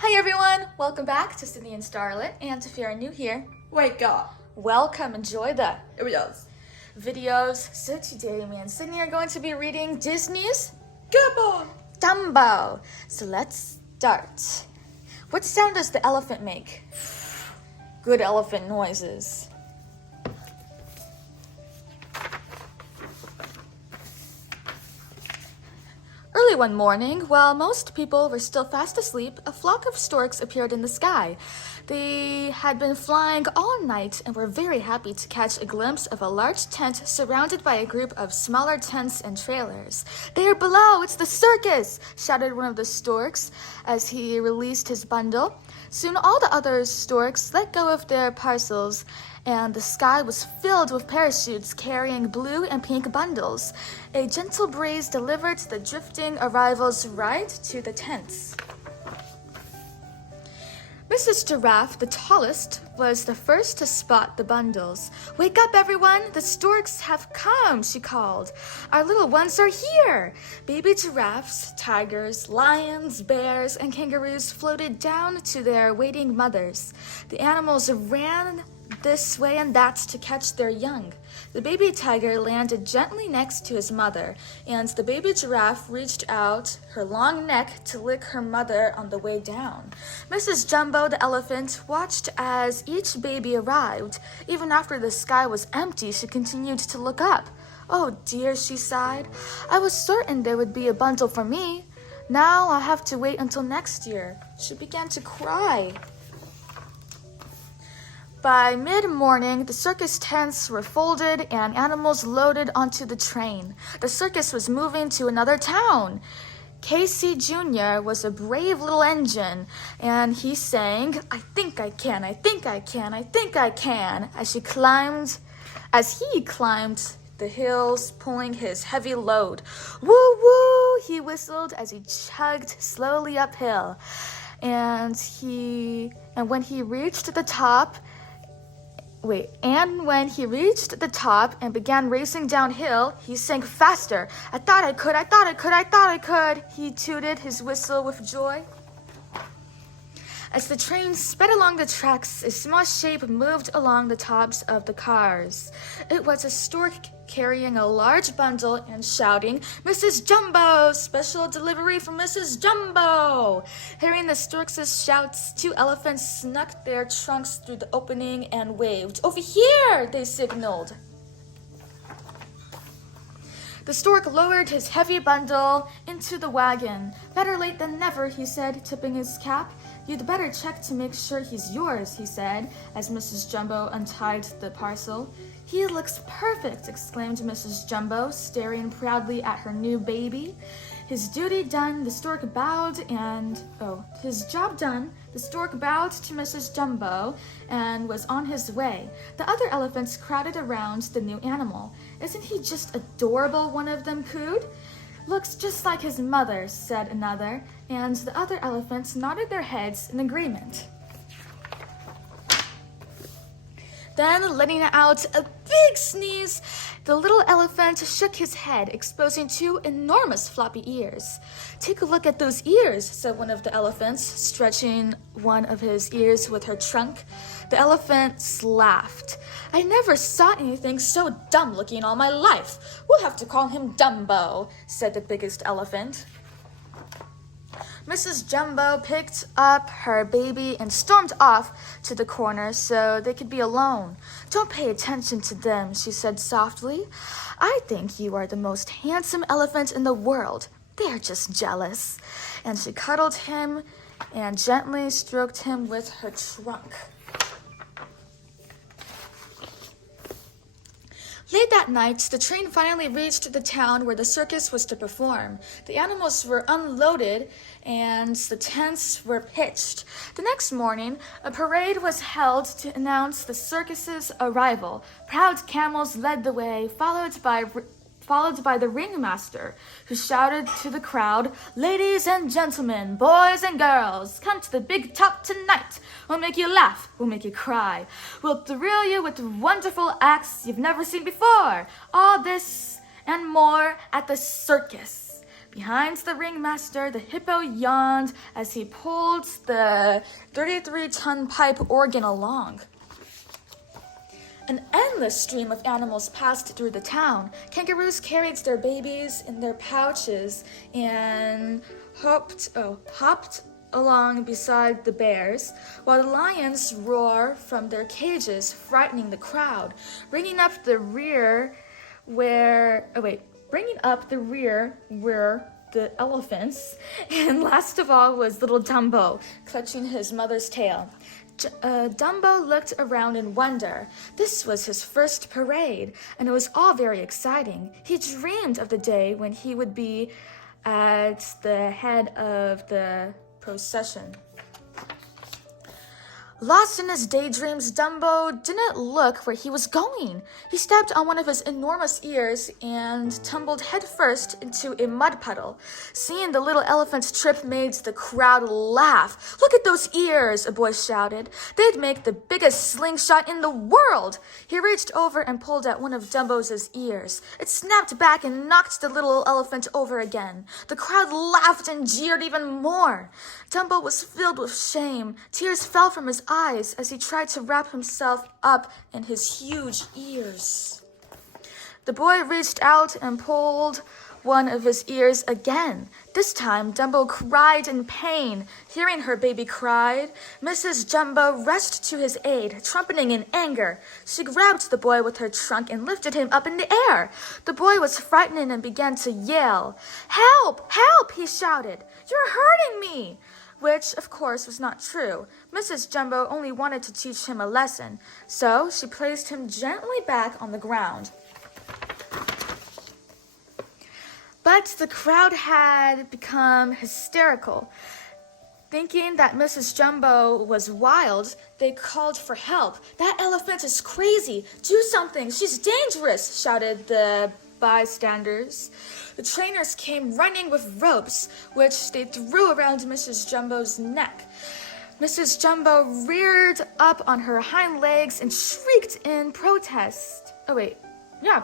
Hi everyone, welcome back to Sydney and Starlet, and if you're new here, wake up. Welcome, enjoy the videos. So today me and Sydney are going to be reading Disney's Dumbo. So let's start. What sound does the elephant make? Good elephant noises. Early one morning, while most people were still fast asleep, a flock of storks appeared in the sky. They had been flying all night and were very happy to catch a glimpse of a large tent surrounded by a group of smaller tents and trailers. "There below, it's the circus!" shouted one of the storks as he released his bundle. Soon all the other storks let go of their parcels, and the sky was filled with parachutes carrying blue and pink bundles. A gentle breeze delivered the drifting arrivals right to the tents. Mrs. Giraffe, the tallest, was the first to spot the bundles. "Wake up, everyone! The storks have come," she called. "Our little ones are here!" Baby giraffes, tigers, lions, bears, and kangaroos floated down to their waiting mothers. The animals ran this way and that to catch their young. The baby tiger landed gently next to his mother, and the baby giraffe reached out her long neck to lick her mother on the way down. Mrs. Jumbo the elephant watched as each baby arrived. Even after the sky was empty, she continued to look up. "Oh dear," she sighed. "I was certain there would be a bundle for me. Now I'll have to wait until next year." She began to cry. By mid-morning, the circus tents were folded and animals loaded onto the train. The circus was moving to another town. Casey Jr. was a brave little engine, and he sang, "I think I can, I think I can, I think I can," as he climbed the hills, pulling his heavy load. "Woo woo," he whistled as he chugged slowly uphill. And when he reached the top and began racing downhill, he sank faster. "I thought I could, I thought I could, I thought I could," he tooted his whistle with joy. As the train sped along the tracks, a small shape moved along the tops of the cars. It was a stork carrying a large bundle and shouting, "Mrs. Jumbo! Special delivery for Mrs. Jumbo!" Hearing the storks' shouts, two elephants snuck their trunks through the opening and waved. "Over here!" they signaled. The stork lowered his heavy bundle into the wagon. "Better late than never," he said, tipping his cap. "You'd better check to make sure he's yours," he said, as Mrs. Jumbo untied the parcel. "He looks perfect," exclaimed Mrs. Jumbo, staring proudly at her new baby. His duty done, the stork bowed his job done, the stork bowed to Mrs. Jumbo and was on his way. The other elephants crowded around the new animal. "Isn't he just adorable?" one of them cooed. "Looks just like his mother," said another, and the other elephants nodded their heads in agreement. Then, letting out a big sneeze, the little elephant shook his head, exposing two enormous floppy ears. "Take a look at those ears," said one of the elephants, stretching one of his ears with her trunk. The elephants laughed. "I never saw anything so dumb-looking all my life. We'll have to call him Dumbo," said the biggest elephant. Mrs. Jumbo picked up her baby and stormed off to the corner so they could be alone. "Don't pay attention to them," she said softly. "I think you are the most handsome elephant in the world. They're just jealous." And she cuddled him and gently stroked him with her trunk. Late that night, the train finally reached the town where the circus was to perform. The animals were unloaded and the tents were pitched. The next morning, a parade was held to announce the circus's arrival. Proud camels led the way, followed by the ringmaster, who shouted to the crowd, "Ladies and gentlemen, boys and girls, come to the big top tonight. We'll make you laugh, we'll make you cry. We'll thrill you with wonderful acts you've never seen before. All this and more at the circus." Behind the ringmaster, the hippo yawned as he pulled the 33-ton pipe organ along. An endless stream of animals passed through the town. Kangaroos carried their babies in their pouches and hopped along beside the bears, while the lions roared from their cages, frightening the crowd. Bringing up the rear were the elephants, and last of all was little Dumbo, clutching his mother's tail. Dumbo looked around in wonder. This was his first parade, and it was all very exciting. He dreamed of the day when he would be at the head of the procession. Lost in his daydreams, Dumbo didn't look where he was going. He stepped on one of his enormous ears and tumbled headfirst into a mud puddle. Seeing the little elephant's trip made the crowd laugh. "Look at those ears," a boy shouted. "They'd make the biggest slingshot in the world." He reached over and pulled at one of Dumbo's ears. It snapped back and knocked the little elephant over again. The crowd laughed and jeered even more. Dumbo was filled with shame. Tears fell from his eyes as he tried to wrap himself up in his huge ears. The boy reached out and pulled one of his ears again. This time, Dumbo cried in pain. Hearing her baby cry, Mrs. Jumbo rushed to his aid, trumpeting in anger. She grabbed the boy with her trunk and lifted him up in the air. The boy was frightened and began to yell. "Help! Help!" he shouted. "You're hurting me!" Which, of course, was not true. Mrs. Jumbo only wanted to teach him a lesson, so she placed him gently back on the ground. But the crowd had become hysterical. Thinking that Mrs. Jumbo was wild, they called for help. "That elephant is crazy! Do something! She's dangerous!" shouted the bystanders. The trainers came running with ropes, which they threw around Mrs. Jumbo's neck. Mrs. Jumbo reared up on her hind legs and shrieked in protest.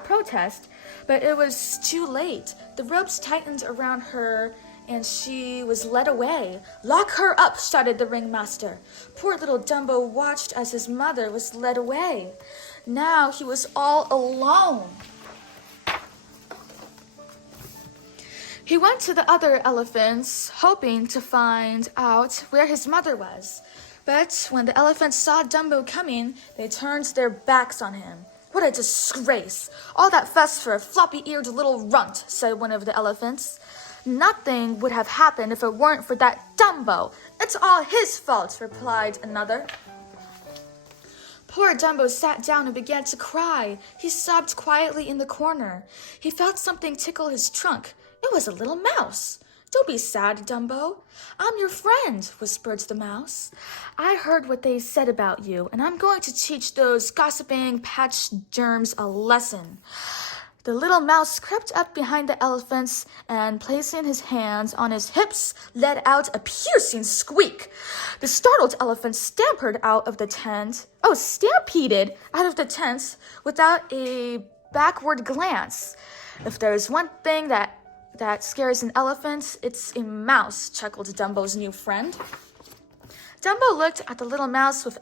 Protest, but it was too late. The ropes tightened around her and she was led away. "Lock her up," shouted the ringmaster. Poor little Dumbo watched as his mother was led away. Now he was all alone. He went to the other elephants, hoping to find out where his mother was. But when the elephants saw Dumbo coming, they turned their backs on him. "What a disgrace! All that fuss for a floppy-eared little runt," said one of the elephants. "Nothing would have happened if it weren't for that Dumbo. It's all his fault," replied another. Poor Dumbo sat down and began to cry. He sobbed quietly in the corner. He felt something tickle his trunk. It was a little mouse. "Don't be sad, Dumbo. I'm your friend," whispered the mouse. "I heard what they said about you, and I'm going to teach those gossiping patch germs a lesson." The little mouse crept up behind the elephants and, placing his hands on his hips, let out a piercing squeak. The startled elephant stampeded out of the tent without a backward glance. "If there's one thing that scares an elephant, it's a mouse," chuckled Dumbo's new friend. Dumbo looked at the little mouse with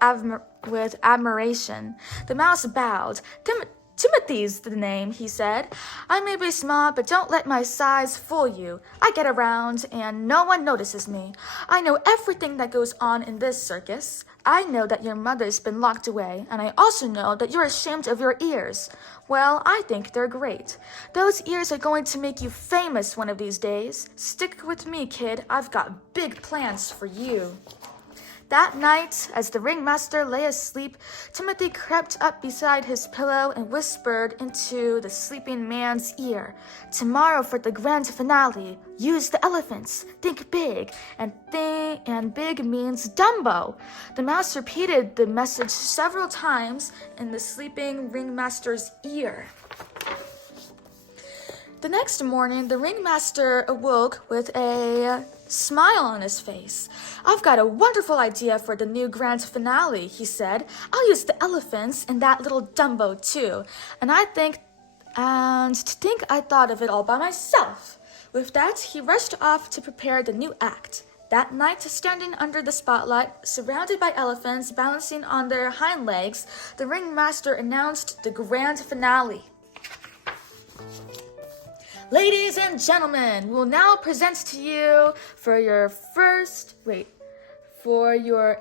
admiration. The mouse bowed. "Timothy's the name," he said. "I may be small, but don't let my size fool you. I get around, and no one notices me. I know everything that goes on in this circus. I know that your mother's been locked away, and I also know that you're ashamed of your ears. Well, I think they're great. Those ears are going to make you famous one of these days. Stick with me, kid. I've got big plans for you." That night, as the ringmaster lay asleep, Timothy crept up beside his pillow and whispered into the sleeping man's ear. "Tomorrow for the grand finale, use the elephants. Think big, and big means Dumbo." The mouse repeated the message several times in the sleeping ringmaster's ear. The next morning, the ringmaster awoke with a smile on his face. "I've got a wonderful idea for the new grand finale," he said. "I'll use the elephants and that little Dumbo too. And to think I thought of it all by myself." With that, he rushed off to prepare the new act. That night, standing under the spotlight, surrounded by elephants balancing on their hind legs, the ringmaster announced the grand finale. Ladies and gentlemen, we will now present to you for your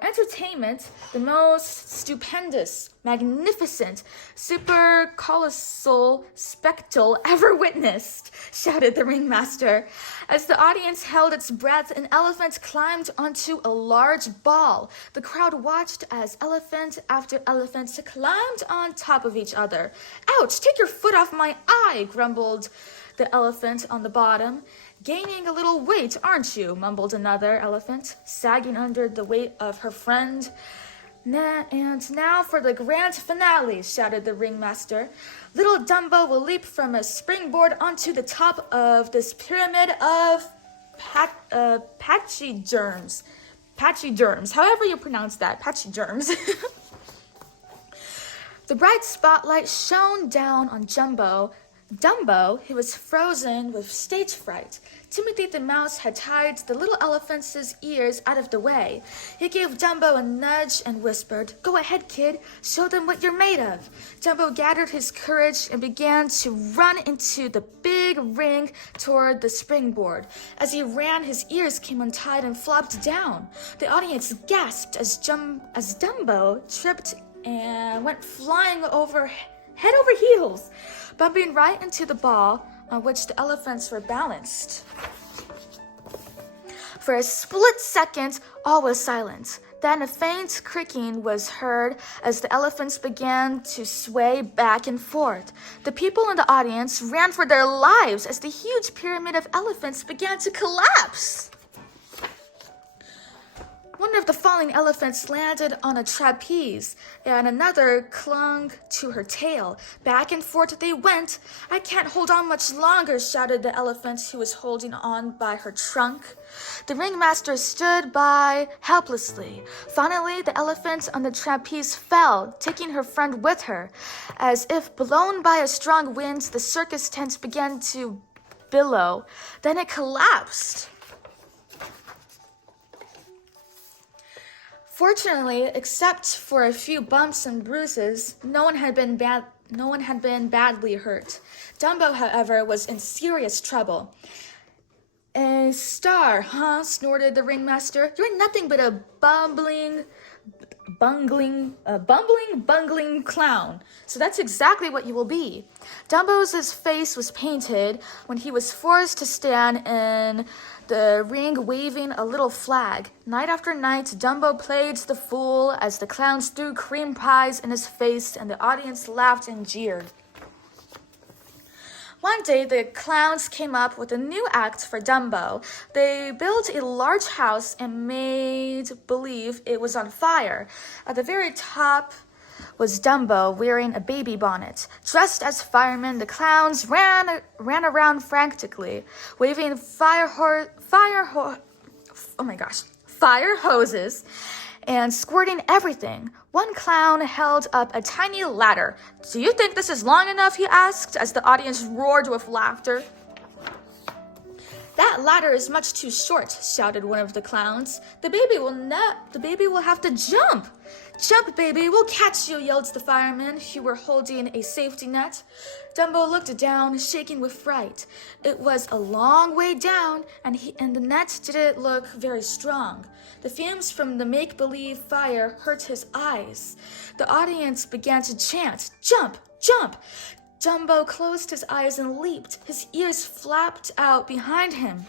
entertainment, the most stupendous, magnificent, super colossal spectacle ever witnessed, shouted the ringmaster. As the audience held its breath, an elephant climbed onto a large ball. The crowd watched as elephant after elephant climbed on top of each other. Ouch, take your foot off my eye, grumbled the elephant on the bottom. Gaining a little weight, aren't you? Mumbled another elephant, sagging under the weight of her friend. And now for the grand finale, shouted the ringmaster. Little Dumbo will leap from a springboard onto the top of this pyramid of pachyderms. Pachyderms, however you pronounce that, pachyderms. The bright spotlight shone down on Dumbo, who was frozen with stage fright. Timothy the Mouse had tied the little elephant's ears out of the way. He gave Dumbo a nudge and whispered, "Go ahead, kid. Show them what you're made of." Dumbo gathered his courage and began to run into the big ring toward the springboard. As he ran, his ears came untied and flopped down. The audience gasped as Dumbo tripped and went flying head over heels, bumping right into the ball on which the elephants were balanced. For a split second, all was silent. Then a faint creaking was heard as the elephants began to sway back and forth. The people in the audience ran for their lives as the huge pyramid of elephants began to collapse. One of the falling elephants landed on a trapeze, and another clung to her tail. Back and forth they went. "I can't hold on much longer," shouted the elephant who was holding on by her trunk. The ringmaster stood by helplessly. Finally, the elephant on the trapeze fell, taking her friend with her. As if blown by a strong wind, the circus tent began to billow. Then it collapsed. Fortunately, except for a few bumps and bruises, no one had been badly hurt. Dumbo, however, was in serious trouble. "A star, huh?" snorted the ringmaster. "You're nothing but a bungling clown. So that's exactly what you will be." Dumbo's face was painted when he was forced to stand in the ring waving a little flag. Night after night, Dumbo played the fool as the clowns threw cream pies in his face and the audience laughed and jeered. One day, the clowns came up with a new act for Dumbo. They built a large house and made believe it was on fire. At the very top was Dumbo wearing a baby bonnet. Dressed as firemen, the clowns ran around frantically, waving fire hoses and squirting everything. One clown held up a tiny ladder. "Do you think this is long enough?" he asked, as the audience roared with laughter. "That ladder is much too short," shouted one of the clowns. The baby will have to jump." "Jump, baby, we'll catch you," yelled the firemen, who were holding a safety net. Dumbo looked down, shaking with fright. It was a long way down, and the net didn't look very strong. The fumes from the make-believe fire hurt his eyes. The audience began to chant, "Jump, jump!" Dumbo closed his eyes and leaped. His ears flapped out behind him.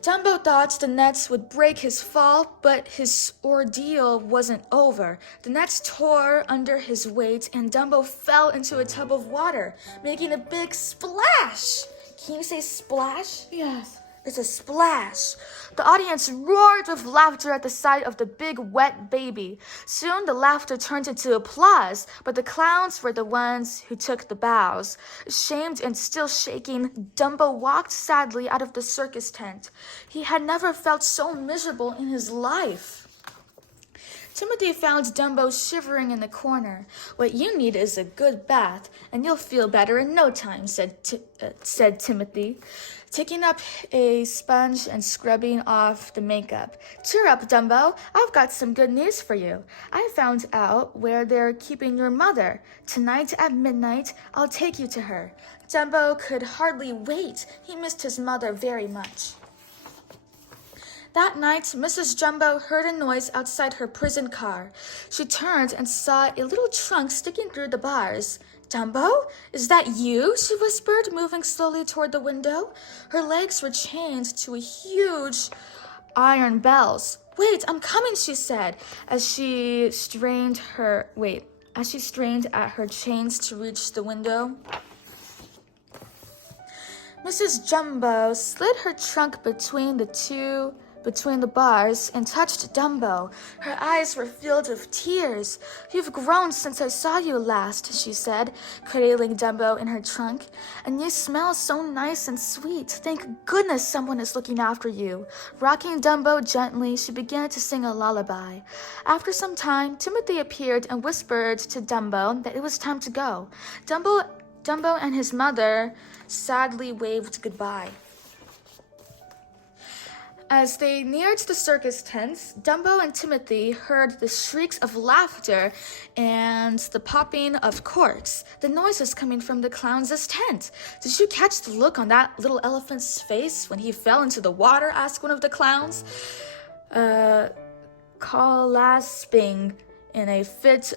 Dumbo thought the nets would break his fall, but his ordeal wasn't over. The nets tore under his weight, and Dumbo fell into a tub of water, making a big splash. Can you say splash? Yes. It's a splash. The audience roared with laughter at the sight of the big wet baby. Soon the laughter turned into applause, but the clowns were the ones who took the bows. Ashamed and still shaking, Dumbo walked sadly out of the circus tent. He had never felt so miserable in his life. Timothy found Dumbo shivering in the corner. "What you need is a good bath, and you'll feel better in no time," said Timothy, taking up a sponge and scrubbing off the makeup. "Cheer up, Dumbo. I've got some good news for you. I found out where they're keeping your mother. Tonight at midnight, I'll take you to her." Dumbo could hardly wait. He missed his mother very much. That night, Mrs. Jumbo heard a noise outside her prison car. She turned and saw a little trunk sticking through the bars. "Dumbo, is that you?" she whispered, moving slowly toward the window. Her legs were chained to huge iron bells. "Wait, I'm coming," she said, as she strained at her chains to reach the window. Mrs. Jumbo slid her trunk between the bars and touched Dumbo. Her eyes were filled with tears. "You've grown since I saw you last," she said, cradling Dumbo in her trunk. "And you smell so nice and sweet. Thank goodness someone is looking after you." Rocking Dumbo gently, she began to sing a lullaby. After some time, Timothy appeared and whispered to Dumbo that it was time to go. Dumbo and his mother sadly waved goodbye. As they neared the circus tents, Dumbo and Timothy heard the shrieks of laughter and the popping of corks. The noise was coming from the clown's tent. "Did you catch the look on that little elephant's face when he fell into the water?" asked one of the clowns, collapsing in a fit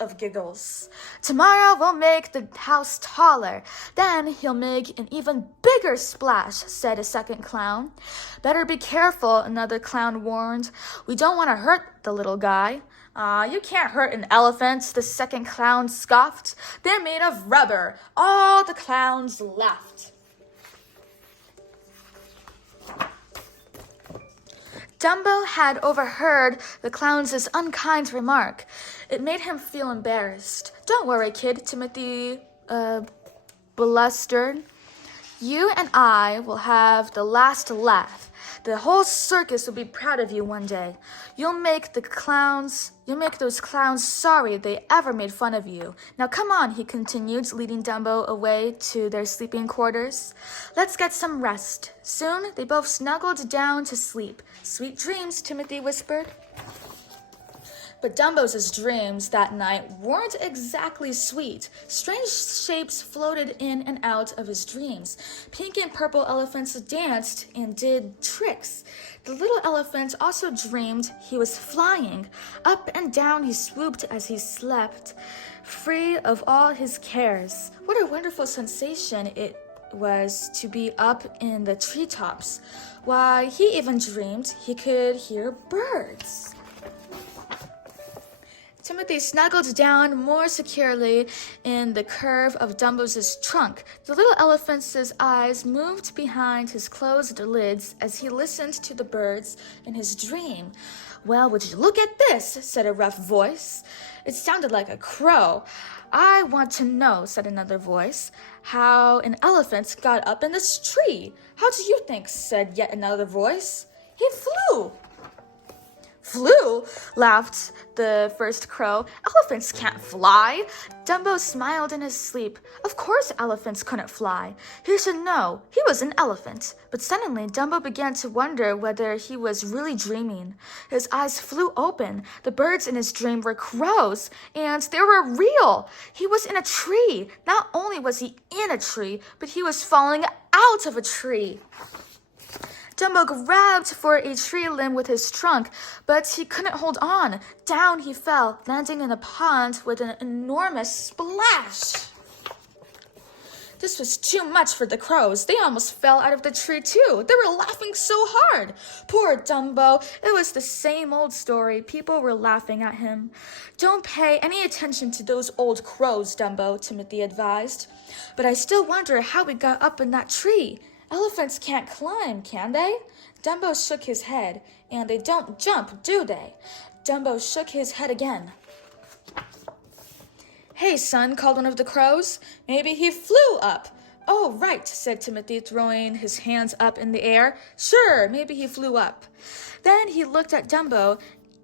of giggles. "Tomorrow we'll make the house taller. Then he'll make an even bigger splash," said a second clown. "Better be careful," another clown warned. "We don't want to hurt the little guy." You can't hurt an elephant," the second clown scoffed. "They're made of rubber." All the clowns laughed. Dumbo had overheard the clown's unkind remark. It made him feel embarrassed. "Don't worry, kid," Timothy blustered. "You and I will have the last laugh. The whole circus will be proud of you one day. You'll make those clowns sorry they ever made fun of you. Now come on," he continued, leading Dumbo away to their sleeping quarters. "Let's get some rest." Soon they both snuggled down to sleep. "Sweet dreams," Timothy whispered. But Dumbo's dreams that night weren't exactly sweet. Strange shapes floated in and out of his dreams. Pink and purple elephants danced and did tricks. The little elephant also dreamed he was flying. Up and down he swooped as he slept, free of all his cares. What a wonderful sensation it was to be up in the treetops. Why, he even dreamed he could hear birds. Timothy snuggled down more securely in the curve of Dumbo's trunk. The little elephant's eyes moved behind his closed lids as he listened to the birds in his dream. "Well, would you look at this?" said a rough voice. It sounded like a crow. "I want to know," said another voice, "how an elephant got up in this tree." "How do you think?" said yet another voice. "He flew." "Flew?" laughed the first crow. "Elephants can't fly." Dumbo smiled in his sleep. Of course elephants couldn't fly. He should know. He was an elephant. But suddenly Dumbo began to wonder whether he was really dreaming. His eyes flew open. The birds in his dream were crows, and they were real. He was in a tree. Not only was he in a tree, but he was falling out of a tree. Dumbo grabbed for a tree limb with his trunk, but he couldn't hold on. Down he fell, landing in a pond with an enormous splash. This was too much for the crows. They almost fell out of the tree too. They were laughing so hard. Poor Dumbo. It was the same old story. People were laughing at him. "Don't pay any attention to those old crows, Dumbo," Timothy advised. "But I still wonder how we got up in that tree. Elephants can't climb, can they?" Dumbo shook his head. "And they don't jump, do they?" Dumbo shook his head again. "Hey, son," called one of the crows. "Maybe he flew up." Oh, right, said Timothy, throwing his hands up in the air. Sure, maybe he flew up. Then he looked at Dumbo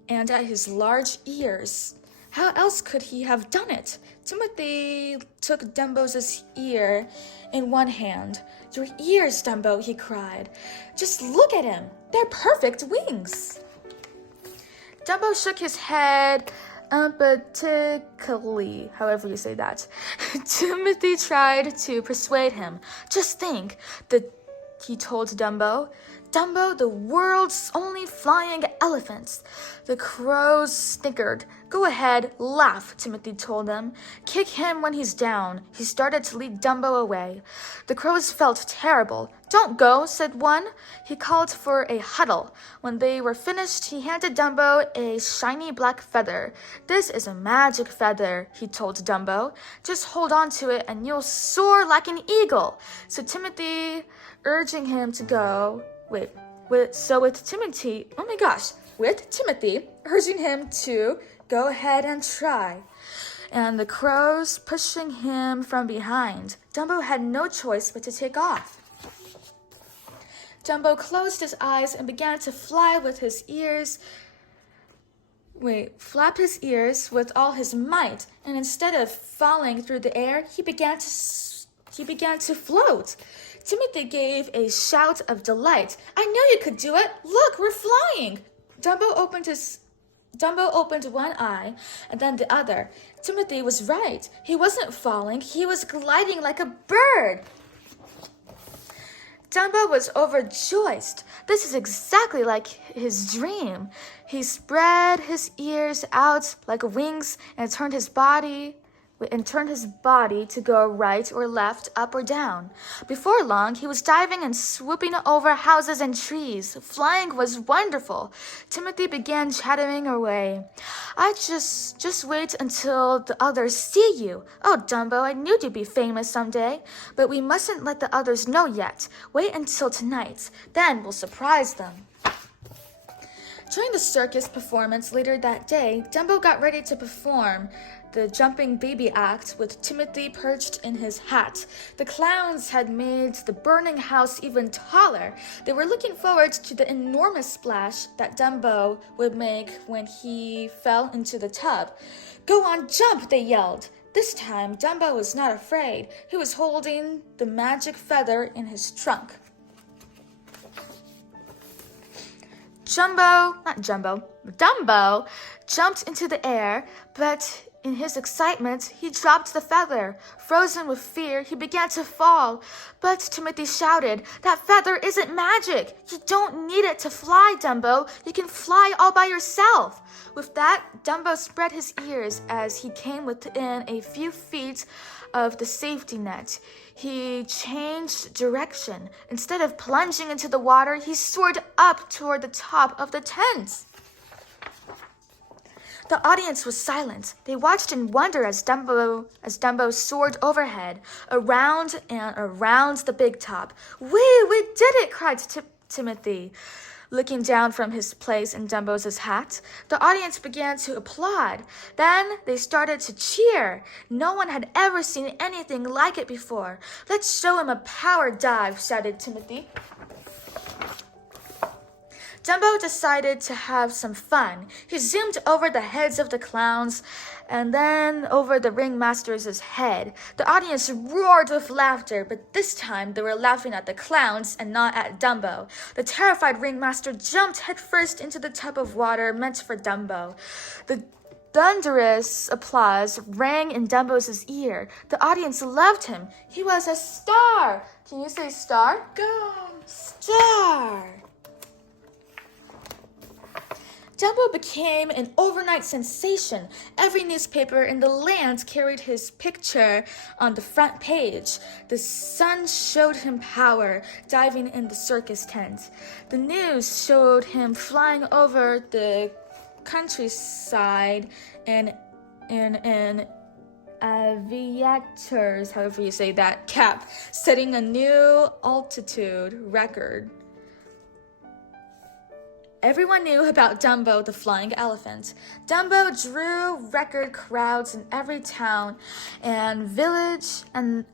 and at his large ears. How else could he have done it? Timothy took Dumbo's ear in one hand. Your ears, Dumbo, he cried. Just look at him. They're perfect wings. Dumbo shook his head emphatically, however you say that. Timothy tried to persuade him. Just think, he told Dumbo. Dumbo, the world's only flying elephants. The crows snickered. Go ahead, laugh, Timothy told them. Kick him when he's down. He started to lead Dumbo away. The crows felt terrible. Don't go, said one. He called for a huddle. When they were finished, he handed Dumbo a shiny black feather. This is a magic feather, he told Dumbo. Just hold on to it and you'll soar like an eagle. So Timothy, urging him to go, with Timothy, urging him to go ahead and try. And the crows pushing him from behind. Dumbo had no choice but to take off. Dumbo closed his eyes and began to flap his ears with all his might, and instead of falling through the air, he began to float. Timothy gave a shout of delight. I knew you could do it. Look, we're flying. Dumbo opened one eye and then the other. Timothy was right. He wasn't falling. He was gliding like a bird. Dumbo was overjoyed. This is exactly like his dream. He spread his ears out like wings and turned his body to go right or left, up or down. Before long, he was diving and swooping over houses and trees. Flying was wonderful. Timothy began chattering away. I just wait until the others see you. Oh, Dumbo, I knew you'd be famous someday. But we mustn't let the others know yet. Wait until tonight. Then we'll surprise them. During the circus performance later that day, Dumbo got ready to perform the jumping baby act with Timothy perched in his hat. The clowns had made the burning house even taller. They were looking forward to the enormous splash that Dumbo would make when he fell into the tub. Go on, jump, they yelled. This time, Dumbo was not afraid. He was holding the magic feather in his trunk. Dumbo jumped into the air, but in his excitement, he dropped the feather. Frozen with fear, he began to fall. But Timothy shouted, That feather isn't magic. You don't need it to fly, Dumbo. You can fly all by yourself. With that, Dumbo spread his ears as he came within a few feet of the safety net. He changed direction. Instead of plunging into the water, he soared up toward the top of the tent. The audience was silent. They watched in wonder as Dumbo soared overhead, around and around the big top. We did it, cried Timothy, looking down from his place in Dumbo's hat. The audience began to applaud. Then they started to cheer. No one had ever seen anything like it before. Let's show him a power dive, shouted Timothy. Dumbo decided to have some fun. He zoomed over the heads of the clowns and then over the ringmaster's head. The audience roared with laughter, but this time they were laughing at the clowns and not at Dumbo. The terrified ringmaster jumped headfirst into the tub of water meant for Dumbo. The thunderous applause rang in Dumbo's ear. The audience loved him. He was a star. Can you say star? Go! Star! Dumbo became an overnight sensation. Every newspaper in the land carried his picture on the front page. The sun showed him power, diving in the circus tent. The news showed him flying over the countryside in aviator's, however you say that, cap, setting a new altitude record. Everyone knew about Dumbo the flying elephant. Dumbo drew record crowds in every town and village and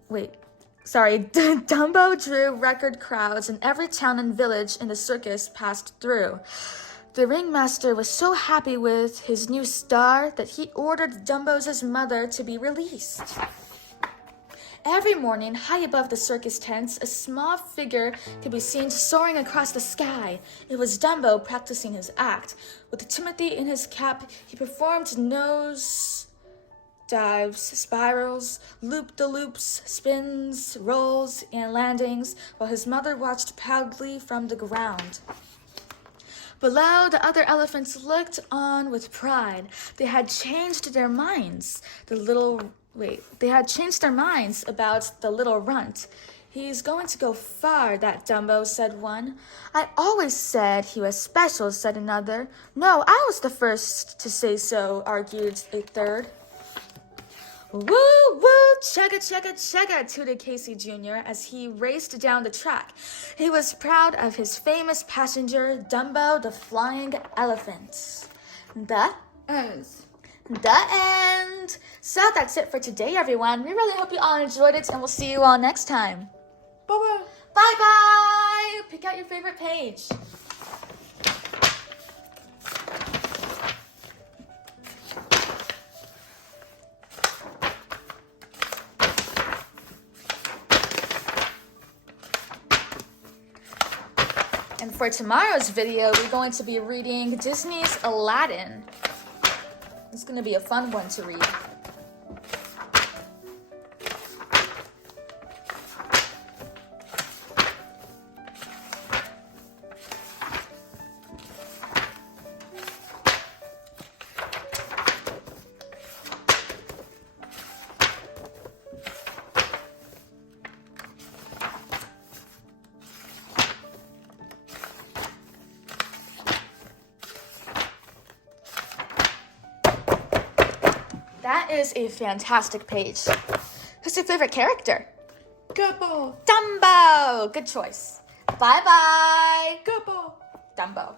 Dumbo drew record crowds in every town and village in the circus passed through. The ringmaster was so happy with his new star that he ordered Dumbo's mother to be released. Every morning, high above the circus tents, a small figure could be seen soaring across the sky. It was Dumbo practicing his act. With Timothy in his cap, he performed nose dives, spirals, loop-the-loops, spins, rolls, and landings, while his mother watched proudly from the ground. Below, the other elephants looked on with pride. They had changed their minds. They had changed their minds about the little runt. He's going to go far, that Dumbo, said one. I always said he was special, said another. No, I was the first to say so, argued a third. Woo, woo, chugga, chugga, chugga, tooted Casey Jr. as he raced down the track. He was proud of his famous passenger, Dumbo the Flying Elephant. The end. So that's it for today, everyone. We really hope you all enjoyed it, and we'll see you all next time. Bye-bye. Bye-bye. Pick out your favorite page. And for tomorrow's video, we're going to be reading Disney's Aladdin. It's going to be a fun one to read. That is a fantastic page. Who's your favorite character? Dumbo. Dumbo! Good choice. Bye-bye. Dumbo. Dumbo.